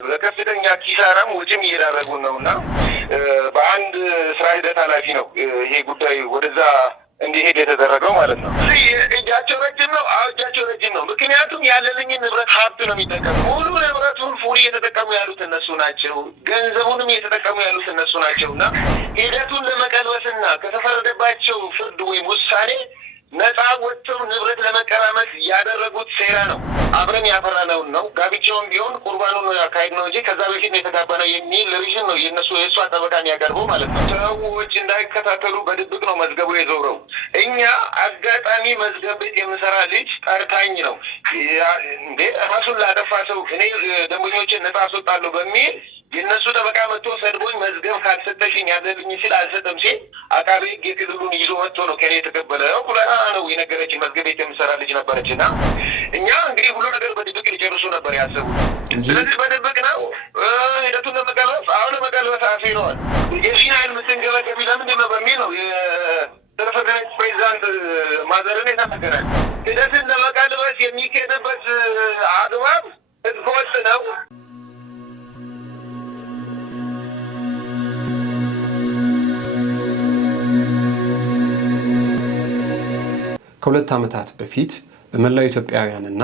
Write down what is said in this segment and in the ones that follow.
ለከፍተኛ ኪሳራም ወጪም እየዳረጉ ነውና በአንድ ስራ ሂደት ኃላፊ ነው ይሄ ጉዳይ ወደዛ እንዲሄድ የተደረገው ማለት ነው። እጃቸው ረጅም ነው። እጃቸው ረጅም ነው። ምክንያቱም ያለልኝ ንብረት ሀብት ነው የሚጠቀሙ ሙሉ ንብረቱን ፉል እየተጠቀሙ ያሉት እነሱ ናቸው። ገንዘቡንም እየተጠቀሙ ያሉት እነሱ ናቸው እና ሂደቱን ለመቀልበስና ከተፈረደባቸው ፍርድ ወይም ውሳኔ ነፃ ወጥተው ንብረት ለመቀራመት ያደረጉት ሴራ ነው። አብረን ያፈራነውን ነው። ጋብቻውን ቢሆን ቁርባኑን ነው ያካሄድነው እንጂ ከዛ በፊት ነው የተጋባነው የሚል ሪዥን ነው የእሷ ጠበቃ የሚያቀርበው ማለት ነው። ሰዎች እንዳይከታተሉ በድብቅ ነው መዝገቡ የዞረው። እኛ አጋጣሚ መዝገብ ቤት የምሰራ ልጅ ጠርታኝ ነው እንዴ ራሱን ላጠፋ ሰው እኔ ደንበኞችን ነፃ አስወጣለሁ በሚል የእነሱ ጠበቃ መጥቶ ሰድቦኝ መዝገብ ካልሰጠሽኝ ያለልኝ ሲል አልሰጥም ሲል አቃቤ ሕግ የክልሉን ይዞ መጥቶ ነው ከኔ የተቀበለው ብላ ነው የነገረችኝ። መዝገብ ቤት የምሰራ ልጅ ነበረች እና እኛ እንግዲህ ሁሉ ነገር በድብቅ ሊጨርሱ ነበር ያሰቡት። ስለዚህ በድብቅ ነው ሂደቱን ለመቀልበስ አሁን ለመቀልበስ አስይለዋል። የፊናይል ምትንገበገቢ ለምንድን ነው በሚል ነው የፍርድ ቤት ፕሬዚዳንት ማዘርን የተናገራል። ሂደትን ለመቀልበስ የሚካሄድበት አግባብ ህገወጥ ነው። ከሁለት ዓመታት በፊት በመላው ኢትዮጵያውያንና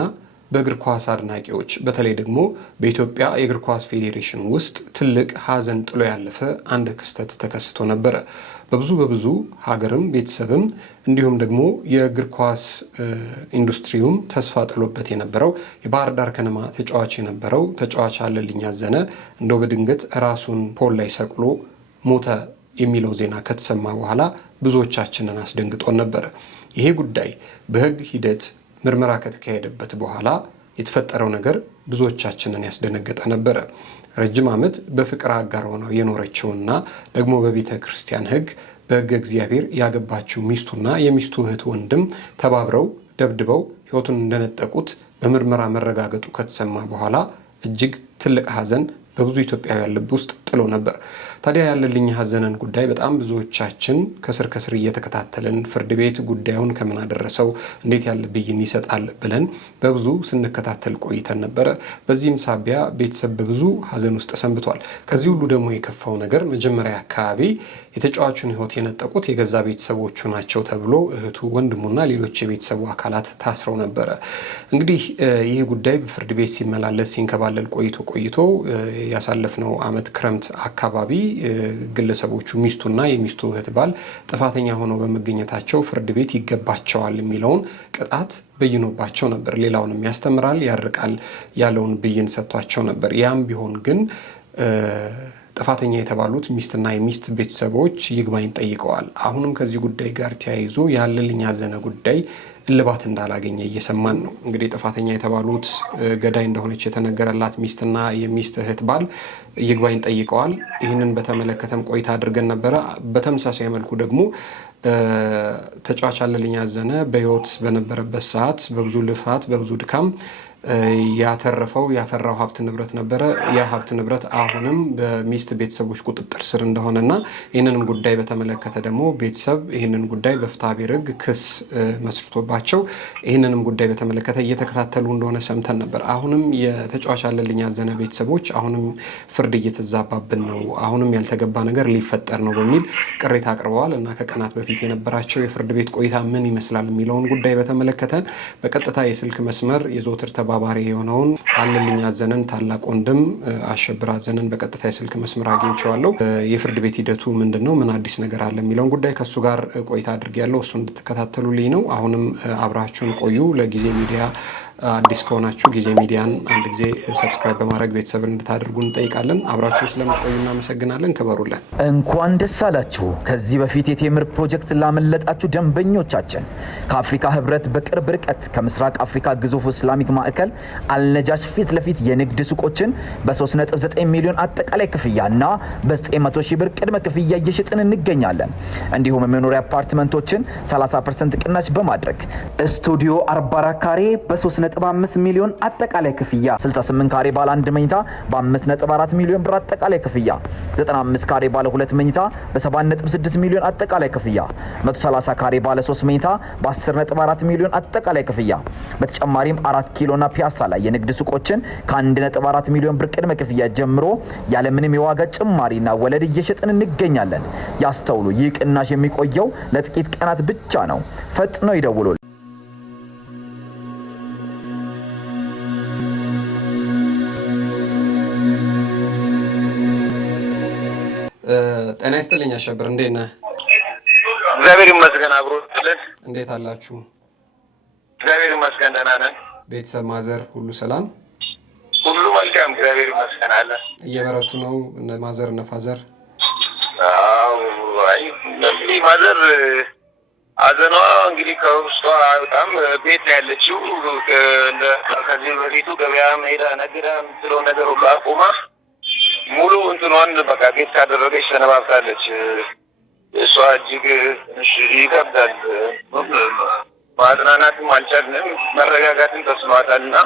በእግር ኳስ አድናቂዎች በተለይ ደግሞ በኢትዮጵያ የእግር ኳስ ፌዴሬሽን ውስጥ ትልቅ ሀዘን ጥሎ ያለፈ አንድ ክስተት ተከስቶ ነበረ። በብዙ ሀገርም ቤተሰብም እንዲሁም ደግሞ የእግር ኳስ ኢንዱስትሪውም ተስፋ ጥሎበት የነበረው የባህር ዳር ከነማ ተጫዋች የነበረው ተጫዋች አለልኝ አዘነ እንደው በድንገት ራሱን ፖል ላይ ሰቅሎ ሞተ የሚለው ዜና ከተሰማ በኋላ ብዙዎቻችንን አስደንግጦን ነበረ። ይሄ ጉዳይ በሕግ ሂደት ምርመራ ከተካሄደበት በኋላ የተፈጠረው ነገር ብዙዎቻችንን ያስደነገጠ ነበረ። ረጅም ዓመት በፍቅር አጋር ሆነው የኖረችውና ደግሞ በቤተ ክርስቲያን ሕግ በሕገ እግዚአብሔር ያገባችው ሚስቱና የሚስቱ እህት ወንድም ተባብረው ደብድበው ሕይወቱን እንደነጠቁት በምርመራ መረጋገጡ ከተሰማ በኋላ እጅግ ትልቅ ሀዘን በብዙ ኢትዮጵያውያን ልብ ውስጥ ጥሎ ነበር። ታዲያ ያለልኝ ሀዘንን ጉዳይ በጣም ብዙዎቻችን ከስር ከስር እየተከታተልን ፍርድ ቤት ጉዳዩን ከምን አደረሰው እንዴት ያለ ብይን ይሰጣል ብለን በብዙ ስንከታተል ቆይተን ነበረ። በዚህም ሳቢያ ቤተሰብ በብዙ ሀዘን ውስጥ ሰንብቷል። ከዚህ ሁሉ ደግሞ የከፋው ነገር መጀመሪያ አካባቢ የተጫዋቹን ሕይወት የነጠቁት የገዛ ቤተሰቦቹ ናቸው ተብሎ እህቱ፣ ወንድሙና ሌሎች የቤተሰቡ አካላት ታስረው ነበረ። እንግዲህ ይህ ጉዳይ በፍርድ ቤት ሲመላለስ ሲንከባለል ቆይቶ ያሳለፍነው ዓመት ክረምት አካባቢ ግለሰቦቹ ሚስቱና የሚስቱ እህት ባል ጥፋተኛ ሆነው በመገኘታቸው ፍርድ ቤት ይገባቸዋል የሚለውን ቅጣት በይኖባቸው ነበር። ሌላውንም ያስተምራል ያርቃል ያለውን ብይን ሰጥቷቸው ነበር። ያም ቢሆን ግን ጥፋተኛ የተባሉት ሚስትና የሚስት ቤተሰቦች ይግባኝ ጠይቀዋል። አሁንም ከዚህ ጉዳይ ጋር ተያይዞ ያለልኝ አዘነ ጉዳይ እልባት እንዳላገኘ እየሰማን ነው። እንግዲህ ጥፋተኛ የተባሉት ገዳይ እንደሆነች የተነገረላት ሚስትና የሚስት እህት ባል ይግባኝ ጠይቀዋል። ይህንን በተመለከተም ቆይታ አድርገን ነበረ። በተመሳሳይ መልኩ ደግሞ ተጫዋች አለልኝ አዘነ በሕይወት በነበረበት ሰዓት በብዙ ልፋት በብዙ ድካም ያፈራው ሀብት ንብረት ነበረ። ያ ሀብት ንብረት አሁንም በሚስት ቤተሰቦች ቁጥጥር ስር እንደሆነና ይህንንም ጉዳይ በተመለከተ ደግሞ ቤተሰብ ይህንን ጉዳይ በፍትሐ ብሔር ሕግ ክስ መስርቶባቸው ይህንንም ጉዳይ በተመለከተ እየተከታተሉ እንደሆነ ሰምተን ነበር። አሁንም የተጫዋች አለልኝ አዘነ ቤተሰቦች አሁንም ፍርድ እየተዛባብን ነው፣ አሁንም ያልተገባ ነገር ሊፈጠር ነው በሚል ቅሬታ አቅርበዋል እና ከቀናት በፊት የነበራቸው የፍርድ ቤት ቆይታ ምን ይመስላል የሚለውን ጉዳይ በተመለከተ በቀጥታ የስልክ መስመር የዘወትር ተባባሪ የሆነውን አለልኝ አዘነን ታላቅ ወንድም አሸብር አዘነን በቀጥታ የስልክ መስመር አግኝቼዋለሁ። የፍርድ ቤት ሂደቱ ምንድነው፣ ምን አዲስ ነገር አለ የሚለውን ጉዳይ ከሱ ጋር ቆይታ አድርጌያለሁ። እሱ እንድትከታተሉልኝ ነው። አሁንም አብራችሁን ቆዩ። ለጊዜ ሚዲያ አዲስ ከሆናችሁ ጊዜ ሚዲያን አንድ ጊዜ ሰብስክራይብ በማድረግ ቤተሰብን እንድታደርጉ እንጠይቃለን። አብራችሁ ስለምትቆዩ እናመሰግናለን። ክበሩልን። እንኳን ደስ አላችሁ። ከዚህ በፊት የቴምር ፕሮጀክት ላመለጣችሁ ደንበኞቻችን ከአፍሪካ ህብረት በቅርብ ርቀት ከምስራቅ አፍሪካ ግዙፍ እስላሚክ ማዕከል አልነጃሽ ፊት ለፊት የንግድ ሱቆችን በ3.9 ሚሊዮን አጠቃላይ ክፍያና በ900 ሺህ ብር ቅድመ ክፍያ እየሸጥን እንገኛለን። እንዲሁም የመኖሪያ አፓርትመንቶችን 30% ቅናሽ በማድረግ ስቱዲዮ 44 ካሬ በ3 በ5.5 ሚሊዮን አጠቃላይ ክፍያ፣ 68 ካሬ ባለ 1 መኝታ በ5.4 ሚሊዮን ብር አጠቃላይ ክፍያ፣ 95 ካሬ ባለ 2 መኝታ በ7.6 ሚሊዮን አጠቃላይ ክፍያ፣ 130 ካሬ ባለ 3 መኝታ በ10.4 ሚሊዮን አጠቃላይ ክፍያ። በተጨማሪም 4 ኪሎና ፒያሳ ላይ የንግድ ሱቆችን ከ1.4 ሚሊዮን ብር ቅድመ ክፍያ ጀምሮ ያለምንም የዋጋ ጭማሪና ወለድ እየሸጥን እንገኛለን። ያስተውሉ፣ ይህ ቅናሽ የሚቆየው ለጥቂት ቀናት ብቻ ነው። ፈጥነው ይደውሉ። ጤና ይስጥልኝ አሸብር፣ እንዴት ነህ? እግዚአብሔር ይመስገን። አብሮልን እንዴት አላችሁ? እግዚአብሔር ይመስገን ደህና ነን። ቤተሰብ ማዘር ሁሉ ሰላም? ሁሉ መልካም እግዚአብሔር ይመስገን አለ። እየበረቱ ነው እነ ማዘር እነ ፋዘር? አዎ፣ አይ እንግዲህ ማዘር አዘኗ እንግዲህ ከውስጧ በጣም ቤት ነው ያለችው። ከዚህ በፊቱ ገበያ ሄዳ ነግዳ የምትለው ነገር ሁሉ አቁማ ሙሉ እንትኗን በቃ ቤት ካደረገች ሰነባብታለች። እሷ እጅግ ይከብዳል። ማጽናናትም አልቻልንም፣ መረጋጋትን ተስኗታልና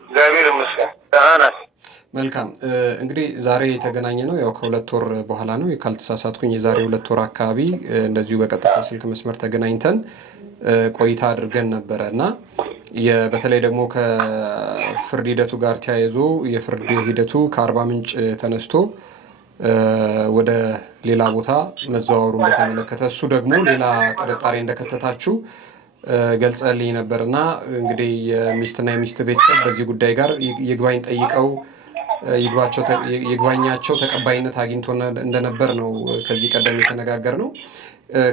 እግዚአብሔር ይመስገን ደህና ናት። መልካም እንግዲህ ዛሬ የተገናኘ ነው ያው ከ2 ወር በኋላ ነው ካልተሳሳትኩኝ፣ የዛሬ 2 ወር አካባቢ እንደዚሁ በቀጥታ ስልክ መስመር ተገናኝተን ቆይታ አድርገን ነበረ እና በተለይ ደግሞ ከፍርድ ሂደቱ ጋር ተያይዞ የፍርድ ሂደቱ ከአርባ ምንጭ ተነስቶ ወደ ሌላ ቦታ መዘዋወሩን በተመለከተ እሱ ደግሞ ሌላ ጥርጣሬ እንደከተታችሁ ገልጸልኝ ነበርና እንግዲህ የሚስትና የሚስት ቤተሰብ በዚህ ጉዳይ ጋር ይግባኝ ጠይቀው ይግባኛቸው ተቀባይነት አግኝቶ እንደነበር ነው ከዚህ ቀደም የተነጋገር ነው።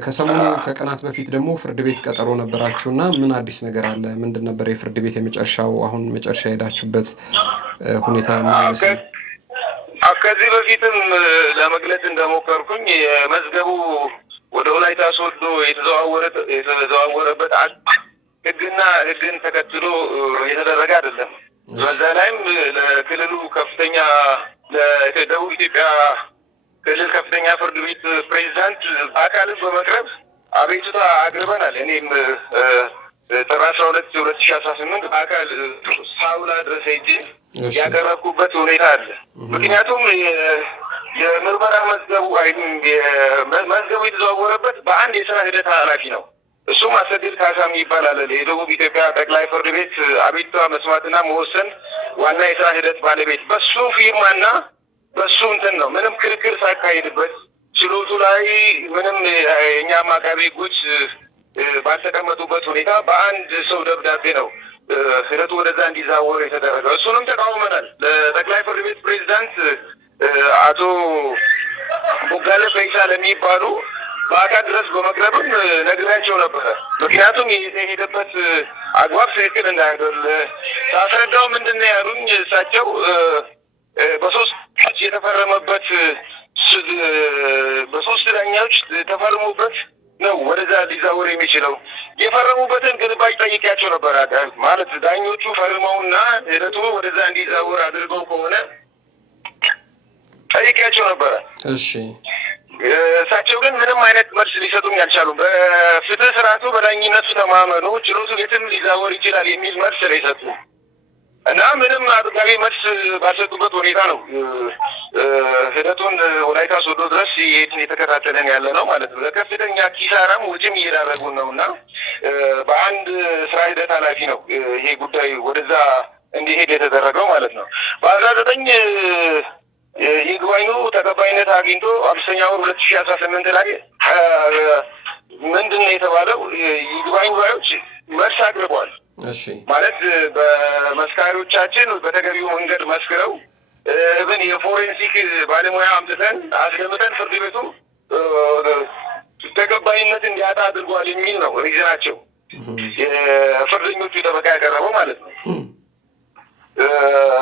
ከሰሞኑ ከቀናት በፊት ደግሞ ፍርድ ቤት ቀጠሮ ነበራችሁና ምን አዲስ ነገር አለ? ምንድን ነበር የፍርድ ቤት የመጨረሻው አሁን መጨረሻ ሄዳችሁበት ሁኔታ ምን ይመስላል? ከዚህ በፊትም ለመግለጽ እንደሞከርኩኝ መዝገቡ ወደ ወላይታ ሶዶ የተዘዋወረበት ሕግን ተከትሎ የተደረገ አይደለም። በዛ ላይም ለክልሉ ከፍተኛ ለደቡብ ኢትዮጵያ ክልል ከፍተኛ ፍርድ ቤት ፕሬዚዳንት አካልን በመቅረብ አቤቱታ አቅርበናል። እኔም ጥር 12 2018 አካል ሳውላ ድረስ ሄጄ ያቀረብኩበት ሁኔታ አለ። ምክንያቱም የምርመራ መዝገቡ መዝገቡ የተዘዋወረበት በአንድ የስራ ሂደት ኃላፊ ነው። እሱም አሰግድ ካሳም ይባላል። የደቡብ ኢትዮጵያ ጠቅላይ ፍርድ ቤት አቤቱታ መስማትና መወሰን ዋና የስራ ሂደት ባለቤት በሱ ፊርማና በሱ እንትን ነው። ምንም ክርክር ሳይካሄድበት ችሎቱ ላይ ምንም የእኛም አቃቤ ሕጎች ባልተቀመጡበት ሁኔታ በአንድ ሰው ደብዳቤ ነው ሂደቱ ወደዛ እንዲዛወር የተደረገው። እሱንም ተቃውመናል። ለጠቅላይ ፍርድ ቤት ፕሬዚዳንት አቶ ቦጋለ ፈይሳ ለሚባሉ በአካል ድረስ በመቅረብም ነግሬያቸው ነበረ። ምክንያቱም የሄደበት አግባብ ትክክል እንዳይደለ ሳስረዳው ምንድን ነው ያሉኝ እሳቸው በሶስት የተፈረመበት በሶስት ዳኛዎች ተፈርሞበት ነው ወደዛ ሊዛወር የሚችለው። የፈረሙበትን ግልባጭ ጠይቄያቸው ነበር። ማለት ዳኞቹ ፈርመውና ሂደቱ ወደዛ እንዲዛወር አድርገው ከሆነ ጠይቄያቸው ነበረ። እሺ፣ እሳቸው ግን ምንም አይነት መልስ ሊሰጡኝ አልቻሉም። በፍትህ ስርዓቱ በዳኝነቱ ተማመኑ፣ ችሎቱ የትም ሊዛወር ይችላል የሚል መልስ ነው የሰጡ እና ምንም አጥጋቢ መልስ ባልሰጡበት ሁኔታ ነው ሂደቱን ወላይታ ሶዶ ድረስ የተከታተለን ያለ ነው ማለት ነው። ለከፍተኛ ኪሳራም ወጪም እየዳረጉን ነው እና በአንድ ስራ ሂደት ኃላፊ ነው ይሄ ጉዳይ ወደዛ እንዲሄድ የተደረገው ማለት ነው። በ19 ይግባኙ ተቀባይነት አግኝቶ 5ኛ ወር 2018 ላይ ምንድን ነው የተባለው? ይግባኝ ባዮች መልስ አቅርበዋል። እሺ፣ ማለት በመስካሪዎቻችን በተገቢው መንገድ መስክረው ብን የፎሬንሲክ ባለሙያ አምጥተን አስገብተን ፍርድ ቤቱ ተቀባይነት እንዲያጣ አድርጓል የሚል ነው ሪዝናቸው የፍርደኞቹ ጠበቃ ያቀረበው ማለት ነው።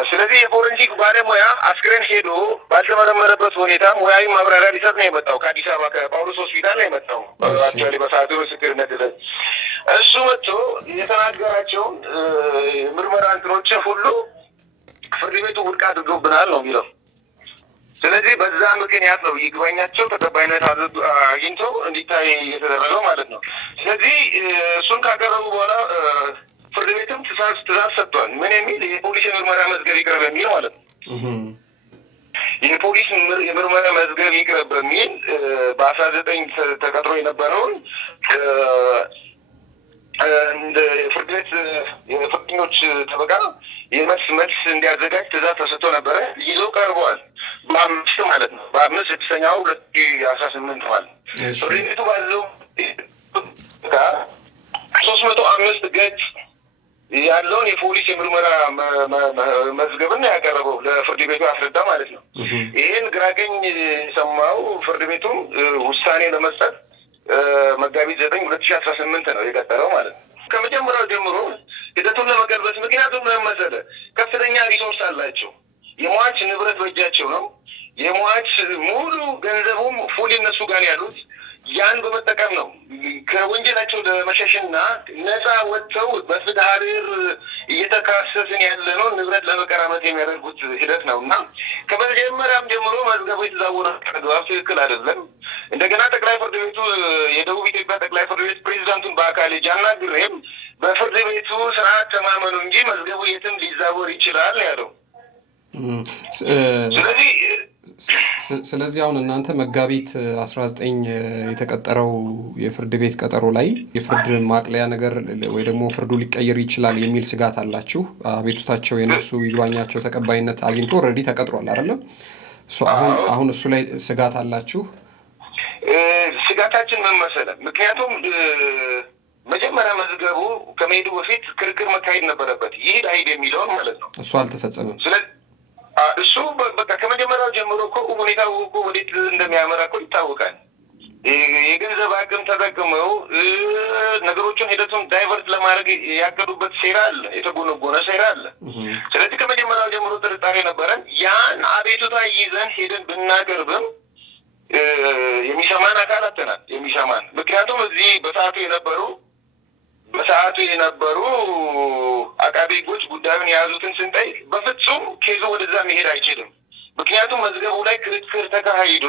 ስለዚህ የፎሬንሲክ ባለሙያ አስክሬን ሄዶ ባልተመረመረበት ሁኔታ ሙያዊ ማብራሪያ ሊሰጥ ነው የመጣው። ከአዲስ አበባ ከጳውሎስ ሆስፒታል ነው የመጣው። አክቹዋሊ በሰዓቱ ምስክርነት ድረስ እሱ መጥቶ የተናገራቸውን ምርመራ እንትኖችን ሁሉ ፍርድ ቤቱ ውድቅ አድርጎብናል ነው የሚለው። ስለዚህ በዛ ምክንያት ነው ይግባኛቸው ተቀባይነት አግኝቶ እንዲታይ የተደረገው ማለት ነው። ስለዚህ እሱን ካቀረቡ በኋላ ፍርድ ቤትም ትእዛዝ ሰጥቷል። ምን የሚል የፖሊስ የምርመራ መዝገብ ይቅረብ የሚል ማለት ነው። የፖሊስ የምርመራ መዝገብ ይቅረብ በሚል በ19 ተቀጥሮ የነበረውን እንደ ፍርድ ቤት የፍርደኞች ጠበቃ መልስ እንዲያዘጋጅ ትእዛዝ ተሰጥቶ ነበረ። ይዞ ቀርበዋል። በ5 ማለት ነው። በ5 6ኛው 2018 ማለት ፍርድ ቤቱ ባለው 305 ገጽ ያለውን የፖሊስ የምርመራ መዝገብን ያቀረበው ለፍርድ ቤቱ አስረዳ ማለት ነው። ይህን ግራቀኝ የሰማው ፍርድ ቤቱም ውሳኔ ለመስጠት መጋቢት 9 2018 ነው የቀጠረው ማለት ነው። ከመጀመሪያው ጀምሮ ሂደቱን ለመቀልበስ ምክንያቱም መሰለ ከፍተኛ ሪሶርስ አላቸው። የሟች ንብረት በእጃቸው ነው። የሟች ሙሉ ገንዘቡም ፉል እነሱ ጋር ያሉት ያን በመጠቀም ነው ከወንጀላቸው ለመሸሽና ነፃ ወጥተው በፍትሐ ብሔር እየተካሰስን ያለ ነው ንብረት ለመቀራመት የሚያደርጉት ሂደት ነው እና ከመጀመሪያም ጀምሮ መዝገቡ የተዛወረ አግባብ ትክክል አይደለም። እንደገና ጠቅላይ ፍርድ ቤቱ የደቡብ ኢትዮጵያ ጠቅላይ ፍርድ ቤት ፕሬዚዳንቱን በአካል አናግሬም በፍርድ ቤቱ ስርዓት ተማመኑ እንጂ መዝገቡ የትም ሊዛወር ይችላል ያለው። ስለዚህ አሁን እናንተ መጋቢት 19 የተቀጠረው የፍርድ ቤት ቀጠሮ ላይ የፍርድ ማቅለያ ነገር ወይ ደግሞ ፍርዱ ሊቀየር ይችላል የሚል ስጋት አላችሁ። አቤቱታቸው የነሱ ይግባኛቸው ተቀባይነት አግኝቶ ኦልሬዲ ተቀጥሯል አይደለም? አሁን እሱ ላይ ስጋት አላችሁ? ስጋታችን ምን መሰለህ? ምክንያቱም መጀመሪያ መዝገቡ ከመሄዱ በፊት ክርክር መካሄድ ነበረበት። ይሄድ አይሄድ የሚለውን ማለት ነው። እሱ አልተፈጸመም። እሱ በቃ ከመጀመሪያው ጀምሮ እኮ ሁኔታው እኮ ወዴት እንደሚያመራ እኮ ይታወቃል። የገንዘብ አቅም ተጠቅመው ነገሮችን ሂደቱን ዳይቨርት ለማድረግ ያቀዱበት ሴራ አለ፣ የተጎነጎነ ሴራ አለ። ስለዚህ ከመጀመሪያው ጀምሮ ጥርጣሬ ነበረን። ያን አቤቱታ ይዘን ሄደን ብናቀርብም የሚሰማን አካል አጥተናል። የሚሰማን ምክንያቱም እዚህ በሰዓቱ የነበሩ አቃቤ ሕጎች ጉዳዩን የያዙትን ስንጠይቅ በፍጹም ኬዙ ወደዛ መሄድ አይችልም። ምክንያቱም መዝገቡ ላይ ክርክር ተካሂዶ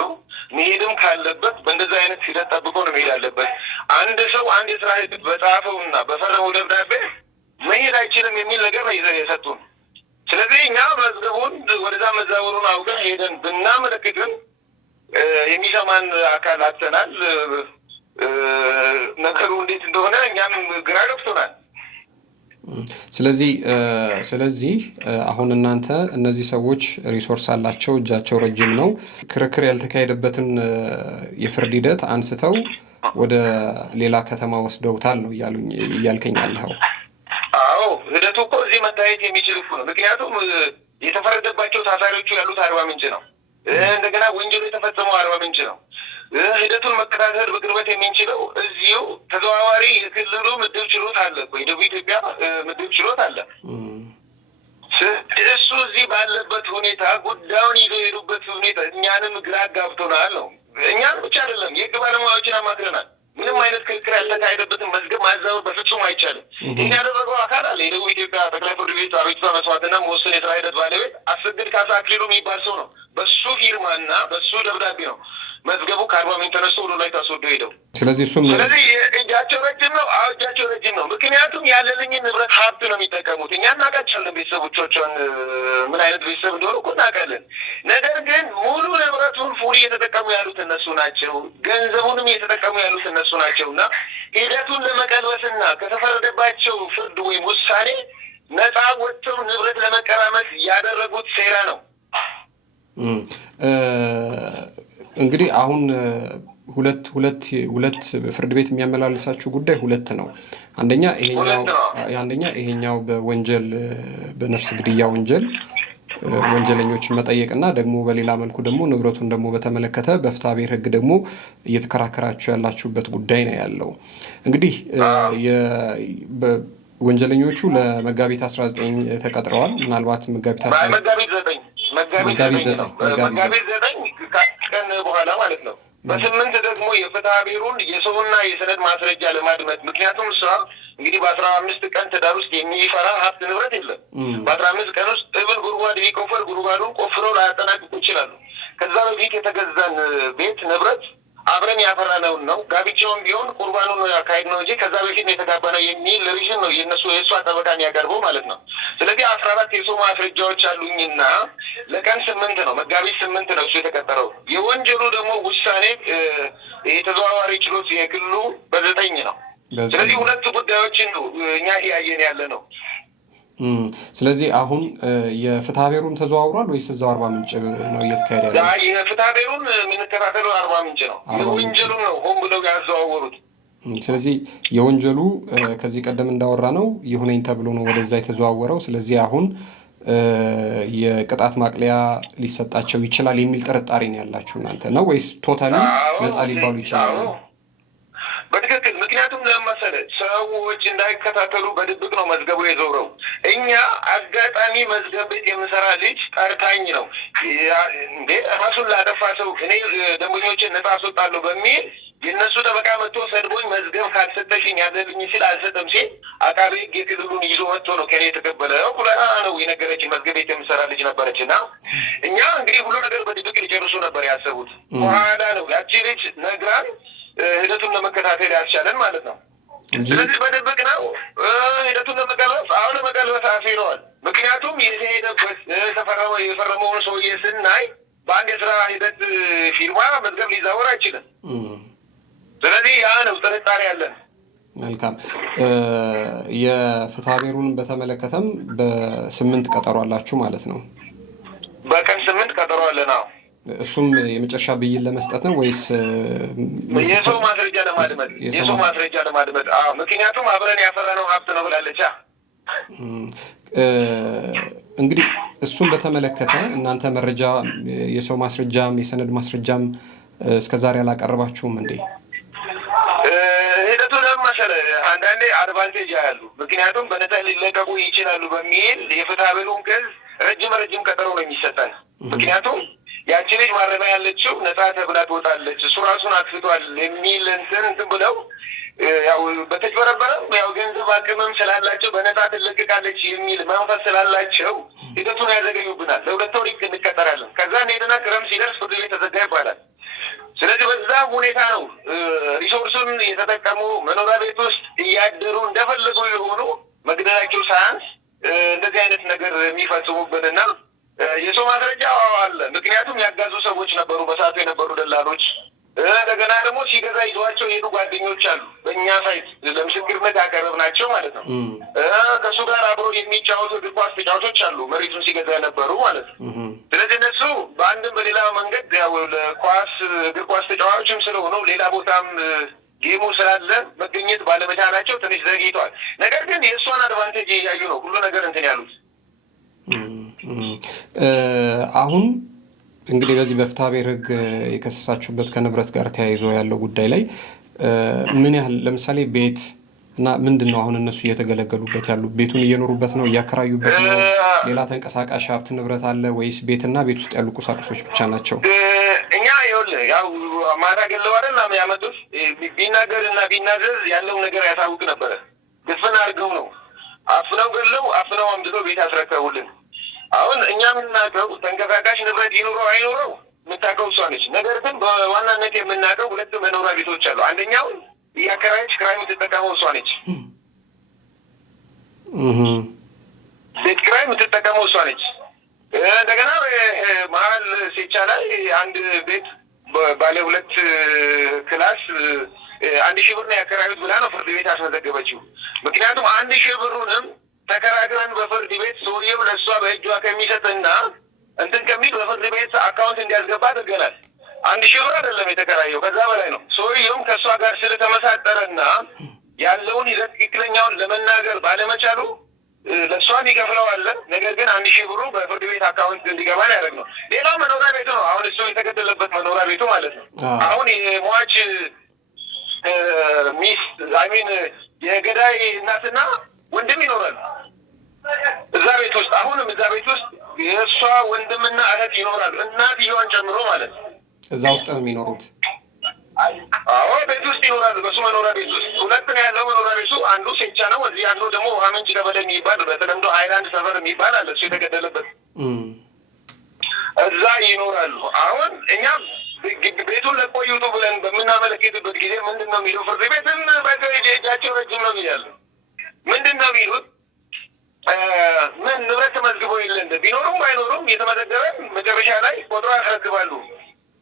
መሄድም ካለበት በእንደዛ አይነት ሂደት ጠብቆ ነው መሄድ አለበት። አንድ ሰው አንድ የስራ ሂደት በጻፈውና በፈረመው ደብዳቤ መሄድ አይችልም የሚል ነገር ነው ይዘው የሰጡን። ስለዚህ እኛ መዝገቡን ወደዛ መዛወሩን አውቀን ሄደን ብናመለክትም የሚሰማን አካል አጥተናል። ነገሩ እንዴት እንደሆነ እኛም ግራ ገብቶናል። ስለዚህ አሁን እናንተ እነዚህ ሰዎች ሪሶርስ አላቸው፣ እጃቸው ረጅም ነው፣ ክርክር ያልተካሄደበትን የፍርድ ሂደት አንስተው ወደ ሌላ ከተማ ወስደውታል ነው እያልከኝ ያለኸው? አዎ፣ ሂደቱ እኮ እዚህ መታየት የሚችል እኮ ነው። ምክንያቱም የተፈረደባቸው ታሳሪዎቹ ያሉት አርባ ምንጭ ነው። እንደገና ወንጀሉ የተፈጸመው አርባ ምንጭ ነው። ሂደቱን መከታተል በቅርበት የምንችለው እዚሁ ተዘዋዋሪ የክልሉ ምድብ ችሎት አለ፣ የደቡብ ኢትዮጵያ ምድብ ችሎት አለ። እሱ እዚህ ባለበት ሁኔታ ጉዳዩን ይዘው የሄዱበት ሁኔታ እኛንም ግራ ጋብቶናል ነው። እኛን ብቻ አይደለም የህግ ባለሙያዎችን አማክረናል። ምንም አይነት ክርክር ያልተካሄደበትን መዝገብ ማዛወር በፍጹም አይቻልም። ይህን ያደረገው አካል አለ። የደቡብ ኢትዮጵያ ጠቅላይ ፍርድ ቤት አቤቱታ መስዋዕትና መወሰን የስራ ሂደት ባለቤት አሰግድ ካሳ አክሊሉ የሚባል ሰው ነው። በሱ ፊርማና በሱ ደብዳቤ ነው መዝገቡ ከአርባ ምንጭ ተነስቶ ወደ ላይ ታስወዶ ሄደው። ስለዚህ እጃቸው ረጅም ነው። አዎ እጃቸው ረጅም ነው። ምክንያቱም ያለልኝን ንብረት ሀብት ነው የሚጠቀሙት። እኛ እናውቃቸዋለን ቤተሰቦቻቸውን ምን አይነት ቤተሰብ እንደሆኑ እኮ እናውቃለን። ነገር ግን ሙሉ ንብረቱን ፉሪ እየተጠቀሙ ያሉት እነሱ ናቸው። ገንዘቡንም እየተጠቀሙ ያሉት እነሱ ናቸው እና ሂደቱን ለመቀልበስና ከተፈረደባቸው ፍርድ ወይም ውሳኔ ነፃ ወጥተው ንብረት ለመቀራመት ያደረጉት ሴራ ነው። እንግዲህ አሁን ሁለት ፍርድ ቤት የሚያመላልሳችሁ ጉዳይ ሁለት ነው። አንደኛ ይሄኛው በወንጀል በነፍስ ግድያ ወንጀል ወንጀለኞችን መጠየቅና ደግሞ በሌላ መልኩ ደግሞ ንብረቱን ደግሞ በተመለከተ በፍትሐ ብሔር ሕግ ደግሞ እየተከራከራችሁ ያላችሁበት ጉዳይ ነው ያለው። እንግዲህ ወንጀለኞቹ ለመጋቢት 19 ተቀጥረዋል። ምናልባት መጋቢት 9 ቀን በኋላ ማለት ነው። በ8 ደግሞ የፍትሐ ብሔሩን የሰውና የሰነድ ማስረጃ ለማድመጥ ምክንያቱም እሷ እንግዲህ በ15 ቀን ትዳር ውስጥ የሚፈራ ሀብት ንብረት የለም። በ15 ቀን ውስጥ እብል ጉድጓድ ቢቆፈር ጉድጓዱን ቆፍረው ላያጠናቅቁ ይችላሉ። ከዛ በፊት የተገዛን ቤት ንብረት አብረን ያፈራነውን ነው። ጋብቻውን ቢሆን ቁርባኑን ነው ያካሄድነው እንጂ ከዛ በፊት ነው የተጋባነው የሚል ሪዥን ነው የእሷ ጠበቃ የሚያቀርበው ማለት ነው። ስለዚህ 14 የሰው ማስረጃዎች አሉኝና ለቀን 8 ነው መጋቢት 8 ነው እሱ የተቀጠረው። የወንጀሉ ደግሞ ውሳኔ የተዘዋዋሪ ችሎት የግሉ በ9 ነው። ስለዚህ ሁለት ጉዳዮችን ነው እኛ ያየን ያለ ነው። ስለዚህ አሁን የፍትሐ ብሔሩን ተዘዋውሯል ወይስ እዛው አርባ ምንጭ ነው እየተካሄደ ያለው? የፍትሐ ብሔሩን የምንከታተለው አርባ ምንጭ ነው። የወንጀሉን ነው ሆን ብለው ያዘዋወሩት። ስለዚህ የወንጀሉ ከዚህ ቀደም እንዳወራ ነው ይሁነኝ ተብሎ ነው ወደዛ የተዘዋወረው። ስለዚህ አሁን የቅጣት ማቅለያ ሊሰጣቸው ይችላል የሚል ጥርጣሬ ነው ያላችሁ እናንተ ነው ወይስ ቶታሊ ነፃ ሊባሉ ይችላሉ? በትክክል ምክንያቱም ለመሰለ ሰዎች እንዳይከታተሉ በድብቅ ነው መዝገቡ የዞረው። እኛ አጋጣሚ መዝገብ ቤት የምሰራ ልጅ ጠርታኝ ነው እንዴ ራሱን ላጠፋ ሰው እኔ ደንበኞችን ነፃ አስወጣለሁ በሚል የእነሱ ጠበቃ መጥቶ ሰድቦኝ መዝገብ ካልሰጠሽኝ ያለልኝ ሲል አልሰጠም ሲል አቃቤ ሕግ የክልሉን ይዞ መጥቶ ነው ከኔ የተቀበለው ብላ ነው የነገረችኝ። መዝገብ ቤት የምሰራ ልጅ ነበረች እና እኛ እንግዲህ ሁሉ ነገር በድብቅ ሊጨርሱ ነበር ያሰቡት። በኋላ ነው ያቺ ልጅ ነግራን ሂደቱን ለመከታተል ያስቻለን ማለት ነው። ስለዚህ በድብቅ ነው ሂደቱን ለመቀልበስ አሁን ለመቀልበስ አስይለዋል። ምክንያቱም የተሄደበት የፈረመውን ሰውዬ ስናይ በአንድ የስራ ሂደት ፊርማ መዝገብ ሊዛወር አይችልም። ስለዚህ ያ ነው ጥርጣሬ ያለን። መልካም። የፍትሐ ብሔሩን በተመለከተም በ8 ቀጠሮ አላችሁ ማለት ነው? በቀን 8 ቀጠሮ አለን። አዎ። እሱም የመጨረሻ ብይን ለመስጠት ነው ወይስ የሰው ማስረጃ ለማድመጥ? የሰው ማስረጃ ለማድመጥ። አዎ፣ ምክንያቱም አብረን ያፈራነው ሀብት ነው ብላለች። እንግዲህ እሱን በተመለከተ እናንተ መረጃ የሰው ማስረጃም የሰነድ ማስረጃም እስከዛሬ አላቀረባችሁም እንዴ? ሂደቱ ለመሰለ አንዳንዴ አድቫንቴጅ ያሉ ምክንያቱም በነፃ ሊለቀቁ ይችላሉ በሚል የፍትሐ ብሔሩን ክስ ረጅም ቀጠሮ ነው የሚሰጠን። ምክንያቱም ያቺ ልጅ ማረሚያ ያለችው ነፃ ተብላ ትወጣለች እሱ ራሱን አጥፍቷል የሚል እንትን ብለው ያው በተጭበረበረም ያው ገንዘብ አቅምም ስላላቸው በነፃ ትለቀቃለች የሚል መንፈስ ስላላቸው ሂደቱን ያዘገዩብናል። ለ2 ወር እንቀጠራለን። ከዛ እንሄድና ክረምት ሲደርስ ፍርድ ቤት ተዘጋ ይባላል። ስለዚህ በዛ ሁኔታ ነው ሪሶርሱን የተጠቀሙ መኖሪያ ቤት ውስጥ እያደሩ እንደፈለጉ የሆኑ መግደላቸው ሳያንስ እንደዚህ አይነት ነገር የሚፈጽሙብንና የሰው ማስረጃ አለ። ምክንያቱም ያጋዙ ሰዎች ነበሩ፣ በሰዓቱ የነበሩ ደላሎች። እንደገና ደግሞ ሲገዛ ይዟቸው የሄዱ ጓደኞች አሉ፣ በእኛ ሳይት ለምስክርነት ያቀረብናቸው ማለት ነው። ከእሱ ጋር አብሮ የሚጫወቱ እግር ኳስ ተጫዋቾች አሉ፣ መሬቱን ሲገዛ የነበሩ ማለት ነው። ስለዚህ እነሱ በአንድም በሌላ መንገድ ያው ለኳስ እግር ኳስ ተጫዋቾችም ስለሆኑ ሌላ ቦታም ጌሙ ስላለ መገኘት ባለመቻላቸው ትንሽ ዘግይተዋል። ነገር ግን የእሷን አድቫንቴጅ እያዩ ነው ሁሉ ነገር እንትን ያሉት። አሁን እንግዲህ በዚህ በፍትሐ ብሔር ሕግ የከሰሳችሁበት ከንብረት ጋር ተያይዞ ያለው ጉዳይ ላይ ምን ያህል ለምሳሌ ቤት እና ምንድን ነው አሁን እነሱ እየተገለገሉበት ያሉ? ቤቱን እየኖሩበት ነው? እያከራዩበት ነው? ሌላ ተንቀሳቃሽ ሀብት ንብረት አለ ወይስ ቤትና ቤት ውስጥ ያሉ ቁሳቁሶች ብቻ ናቸው? እኛ ይኸውልህ ያው ማታ ገለው አይደል ያመጡት። ቢናገር እና ቢናዘዝ ያለውን ነገር ያሳውቅ ነበረ። ግፍን አድርገው ነው አፍነው ገለው አፍነው አምጥተው ቤት ያስረከቡልን። አሁን እኛ የምናውቀው ተንቀሳቃሽ ንብረት ይኑረው አይኑረው የምታውቀው እሷ ነች። ነገር ግን በዋናነት የምናውቀው 2 መኖሪያ ቤቶች አሉ። አንደኛውን እያከራየች ኪራይ የምትጠቀመው እሷ ነች። ቤት ኪራይ የምትጠቀመው እሷ ነች። እንደገና መሀል ሴቻ ላይ አንድ ቤት ባለ 2 ክላስ 1000 ብር ነው ያከራዩት ብላ ነው ፍርድ ቤት ያስመዘገበችው። ምክንያቱም 1000 ብሩንም ተከራክረን በፍርድ ቤት ሰውየው ለእሷ በእጇ ከሚሰጥና እንትን ከሚል በፍርድ ቤት አካውንት እንዲያስገባ አድርገናል። 1000 ብር አይደለም የተከራየው፣ ከዛ በላይ ነው። ሰውየውም ከእሷ ጋር ስለተመሳጠረና ያለውን ሂደት ትክክለኛውን ለመናገር ባለመቻሉ ለእሷን ይከፍለዋለን። ነገር ግን 1000 ብሩ በፍርድ ቤት አካውንት እንዲገባ ያደርግ ነው። ሌላው መኖሪያ ቤቱ ነው። አሁን እሱ የተገደለበት መኖሪያ ቤቱ ማለት ነው። አሁን የሟች ሚስት የገዳይ እናትና ወንድም ይኖራል እዛ ቤት ውስጥ። አሁንም እዛ ቤት ውስጥ የእሷ ወንድምና እህት ይኖራሉ፣ እናትየዋን ጨምሮ ማለት ነው። እዛ ውስጥ ነው የሚኖሩት? አዎ ቤት ውስጥ ይኖራሉ። በሱ መኖሪያ ቤት ውስጥ 2 ነው ያለው መኖሪያ ቤቱ። አንዱ ሴቻ ነው፣ እዚህ አንዱ ደግሞ ውሃ ምንጭ ገበደ የሚባል በተለምዶ ሃይላንድ ሰፈር የሚባል አለ፣ እሱ የተገደለበት። እዛ ይኖራሉ። አሁን እኛ ቤቱን ለቆዩቱ ብለን በምናመለክትበት ጊዜ ምንድን ነው የሚለው? ፍርድ ቤትን እጃቸው ረጅም ነው ይላሉ። ምንድን ነው የሚሉት? ምን ንብረት ተመዝግቦ የለ እንደ ቢኖሩም ባይኖሩም የተመዘገበ መጨረሻ ላይ ቆጥሮ ያስረክባሉ።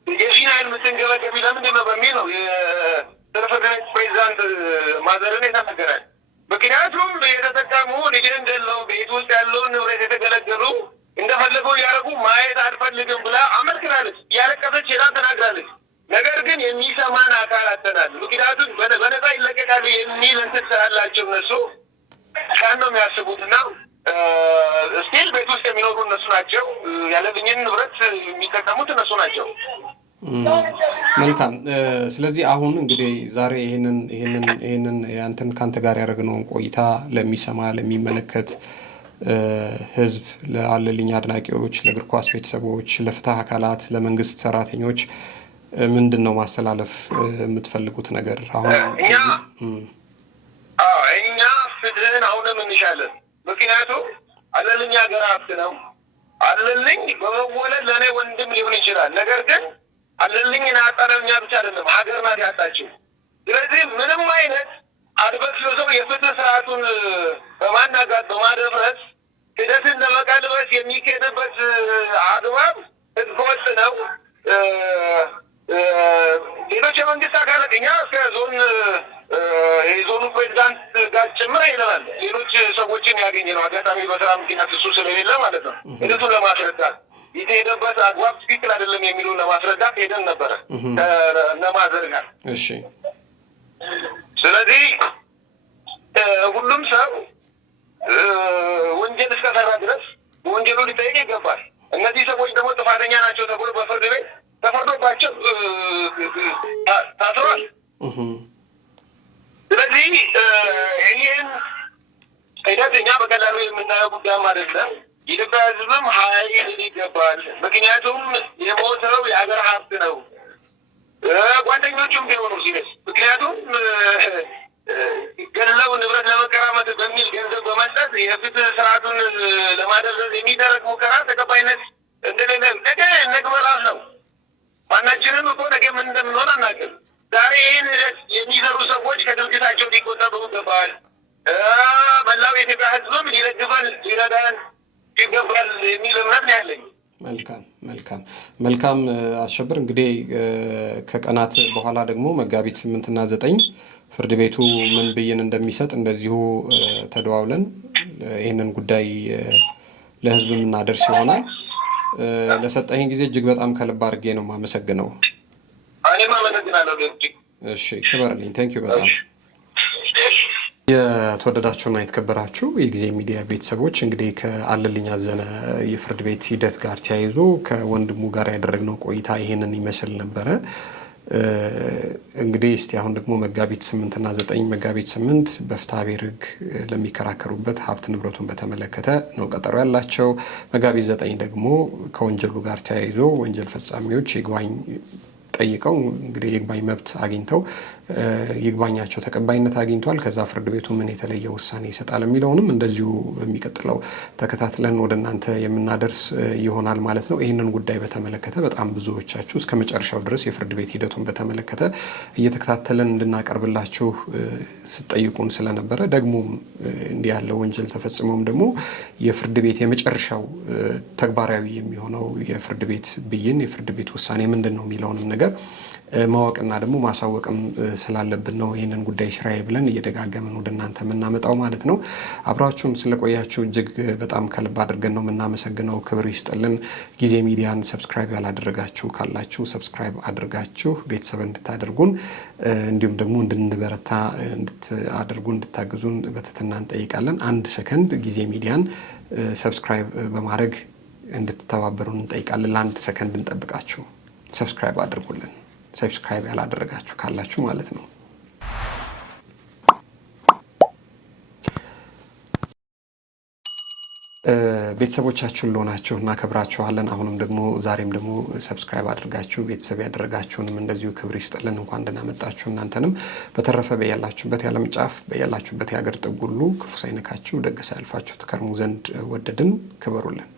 የዚህን አይን የምትንገበገቢ ለምንድን ነው በሚል ነው የፍርድ ቤት ፕሬዚዳንት ማዘርን የተናገራል። ምክንያቱም የተጠቀሙ ልጅ እንደለው ቤት ውስጥ ያለውን ንብረት የተገለገሉ እንደፈለገው ያደረጉ ማየት አልፈልግም ብላ አመልክታለች። እያለቀሰች ሄዳ ተናግራለች። ነገር ግን የሚሰማን አካል አጥተናል። ምክንያቱም በነፃ ይለቀቃሉ የሚል እንትን ስላላቸው እነሱ ሻን ነው የሚያስቡት እና ስቲል ቤት ውስጥ የሚኖሩ እነሱ ናቸው። ያለብኝን ንብረት የሚጠቀሙት እነሱ ናቸው። መልካም። ስለዚህ አሁን እንግዲህ ዛሬ ይህንን ያንተን ከአንተ ጋር ያደረግነውን ቆይታ ለሚሰማ ለሚመለከት ህዝብ፣ ለአለልኝ አድናቂዎች፣ ለእግር ኳስ ቤተሰቦች፣ ለፍትህ አካላት፣ ለመንግስት ሰራተኞች ምንድን ነው ማስተላለፍ የምትፈልጉት ነገር? አሁን እኛ ፍትህን አሁንም እንሻለን። ምክንያቱም አለልኝ ሀገር ሀብት ነው። አለልኝ በመወለድ ለእኔ ወንድም ሊሆን ይችላል። ነገር ግን አለልኝን ያጣነው እኛ ብቻ አይደለም፣ ሀገር ናት ያጣችው። ስለዚህ ምንም አይነት አድበስብሰው የፍትህ ስርዓቱን በማናጋት በማደፍረስ ሂደትን ለመቀልበስ የሚካሄድበት አግባብ ህገወጥ ነው። ሌሎች የመንግስት አካላት እኛ እስከ የዞኑ ፕሬዚዳንት ጋር ጭምር ሄደናል። ሌሎች ሰዎችን ያገኘ ነው አጋጣሚ በስራ ምክንያት እሱ ስለሌለ ማለት ነው። ሂደቱን ለማስረዳት የተሄደበት አግባብ ትክክል አይደለም የሚሉ ለማስረዳት ሄደን ነበረ እነማዘር ጋር። እሺ። ስለዚህ ሁሉም ሰው ወንጀል እስከሰራ ድረስ በወንጀሉ ሊጠየቅ ይገባል። እነዚህ ሰዎች ደግሞ ጥፋተኛ ናቸው ተብሎ በፍርድ ቤት ተፈርዶባቸው ታስረዋል። ስለዚህ ይህን ሂደት እኛ በቀላሉ የምናየው ጉዳይም አይደለም። የኢትዮጵያ ሕዝብም ኃይል ይገባል። ምክንያቱም የሞተው የሀገር ሀብት ነው። ጓደኞቹም ቢሆኑ ሲደስ ምክንያቱም ገለው ንብረት ለመቀራመት በሚል ገንዘብ በመስጠት የፍትህ ስርዓቱን ለማደረዝ የሚደረግ ሙከራ ተቀባይነት እንደሌለ ነገ ነግበራስ ነው። ማናችንም እኮ ነገ ምን እንደምንሆን አናውቅም። ዛሬ ይህን የሚሰሩ ሰዎች ከድርጊታቸው ሊቆጠቡ ይገባል። መላው የኢትዮጵያ ሕዝብም ሊደግፈን ሊረዳን ይገባል የሚል እምነት ነው ያለኝ። መልካም አሸብር፣ እንግዲህ ከቀናት በኋላ ደግሞ መጋቢት 8 እና 9 ፍርድ ቤቱ ምን ብይን እንደሚሰጥ እንደዚሁ ተደዋውለን ይህንን ጉዳይ ለህዝብ የምናደርስ ይሆናል። ለሰጠኝ ጊዜ እጅግ በጣም ከልብ አድርጌ ነው የማመሰግነው። እኔም አመሰግናለሁ። እሺ፣ ክበርልኝ። ቴንኪው በጣም። የተወደዳችሁና የተከበራችሁ የጊዜ ሚዲያ ቤተሰቦች እንግዲህ ከአለልኝ አዘነ የፍርድ ቤት ሂደት ጋር ተያይዞ ከወንድሙ ጋር ያደረግነው ቆይታ ይሄንን ይመስል ነበረ። እንግዲህ እስቲ አሁን ደግሞ መጋቢት 8 እና 9 መጋቢት 8 በፍትሐብሔር ሕግ ለሚከራከሩበት ሀብት ንብረቱን በተመለከተ ነው ቀጠሮ ያላቸው። መጋቢት 9 ደግሞ ከወንጀሉ ጋር ተያይዞ ወንጀል ፈጻሚዎች ይግባኝ ጠይቀው እንግዲህ የይግባኝ መብት አግኝተው ይግባኛቸው ተቀባይነት አግኝቷል። ከዛ ፍርድ ቤቱ ምን የተለየ ውሳኔ ይሰጣል የሚለውንም እንደዚሁ በሚቀጥለው ተከታትለን ወደ እናንተ የምናደርስ ይሆናል ማለት ነው። ይህንን ጉዳይ በተመለከተ በጣም ብዙዎቻችሁ እስከ መጨረሻው ድረስ የፍርድ ቤት ሂደቱን በተመለከተ እየተከታተለን እንድናቀርብላችሁ ስትጠይቁን ስለነበረ ደግሞም እንዲህ ያለ ወንጀል ተፈጽሞም ደግሞ የፍርድ ቤት የመጨረሻው ተግባራዊ የሚሆነው የፍርድ ቤት ብይን የፍርድ ቤት ውሳኔ ምንድን ነው የሚለውንም ነገር ማወቅና ደግሞ ማሳወቅም ስላለብን ነው ይህንን ጉዳይ ስራዬ ብለን እየደጋገምን ወደ እናንተ የምናመጣው ማለት ነው። አብራችሁን ስለቆያችሁ እጅግ በጣም ከልብ አድርገን ነው የምናመሰግነው። ክብር ይስጥልን። ጊዜ ሚዲያን ሰብስክራይብ ያላደረጋችሁ ካላችሁ ሰብስክራይብ አድርጋችሁ ቤተሰብ እንድታደርጉን እንዲሁም ደግሞ እንድንበረታ እንድታግዙን በትህትና እንጠይቃለን። 1 ሰከንድ ጊዜ ሚዲያን ሰብስክራይብ በማድረግ እንድትተባበሩን እንጠይቃለን። ለ1 ሰከንድ እንጠብቃችሁ። ሰብስክራይብ አድርጉልን። ሰብስክራይብ ያላደረጋችሁ ካላችሁ ማለት ነው። ቤተሰቦቻችሁን ለሆናችሁ እናከብራችኋለን። አሁንም ደግሞ ዛሬም ደግሞ ሰብስክራይብ አድርጋችሁ ቤተሰብ ያደረጋችሁንም እንደዚሁ ክብር ይስጥልን። እንኳን ደህና መጣችሁ እናንተንም። በተረፈ በያላችሁበት የዓለም ጫፍ በያላችሁበት የሀገር ጥግ ሁሉ ክፉ ሳይነካችሁ ደግ ሳያልፋችሁ ትከርሙ ዘንድ ወደድን። ክበሩልን።